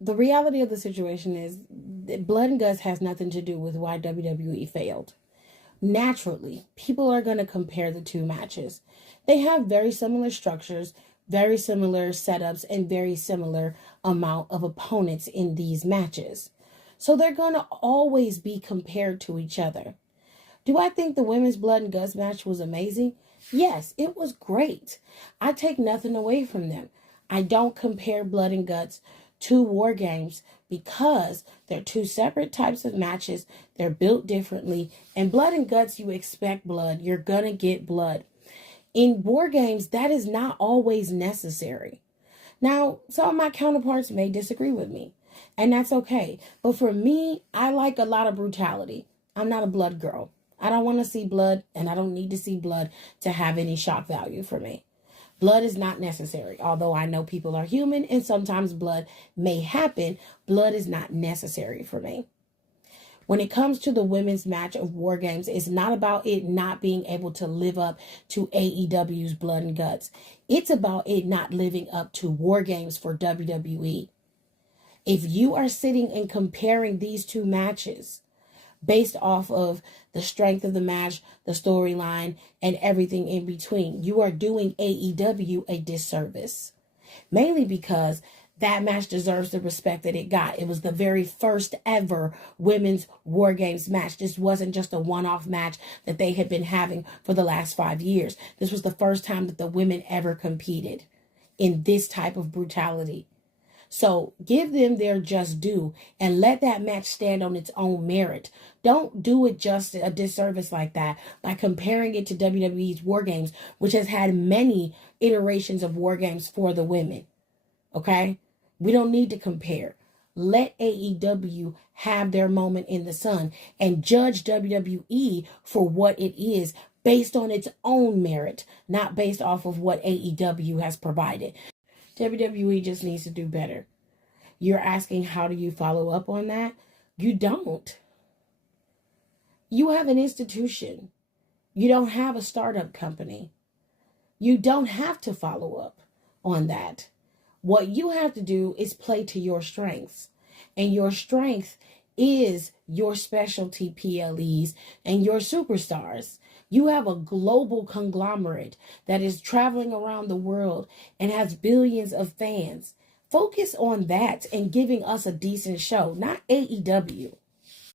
The reality of the situation is that Blood and Guts has nothing to do with why WWE failed. Naturally, people are going to compare the two matches. They have very similar structures, very similar setups, and very similar amount of opponents in these matches. So they're going to always be compared to each other. Do I think the women's Blood and Guts match was amazing? Yes, it was great. I take nothing away from them. I don't compare Blood and Guts to War Games because they're two separate types of matches. They're built differently. And Blood and Guts, you expect blood. You're going to get blood. In War Games, that is not always necessary. Now, some of my counterparts may disagree with me, and that's okay. But for me, I like a lot of brutality. I'm not a blood girl. I don't want to see blood, and I don't need to see blood to have any shock value for me. Blood is not necessary. Although I know people are human and sometimes blood may happen, blood is not necessary for me. When it comes to the women's match of War Games, it's not about it not being able to live up to AEW's Blood and Guts. It's about it not living up to War Games for WWE. If you are sitting and comparing these two matches based off of the strength of the match, the storyline, and everything in between, you are doing AEW a disservice. Mainly because that match deserves the respect that it got. It was the very first ever women's War Games match. This wasn't just a one-off match that they had been having for the last 5 years. This was the first time that the women ever competed in this type of brutality. So give them their just due and let that match stand on its own merit. Don't do it just a disservice like that by comparing it to WWE's War Games, which has had many iterations of War Games for the women. Okay? We don't need to compare. Let AEW have their moment in the sun and judge WWE for what it is based on its own merit, not based off of what AEW has provided. WWE just needs to do better. You're asking, how do you follow up on that? You don't. You have an institution. You don't have a startup company. You don't have to follow up on that. What you have to do is play to your strengths. And your strength is your specialty PLEs and your superstars. You have a global conglomerate that is traveling around the world and has billions of fans. Focus on that and giving us a decent show, not AEW.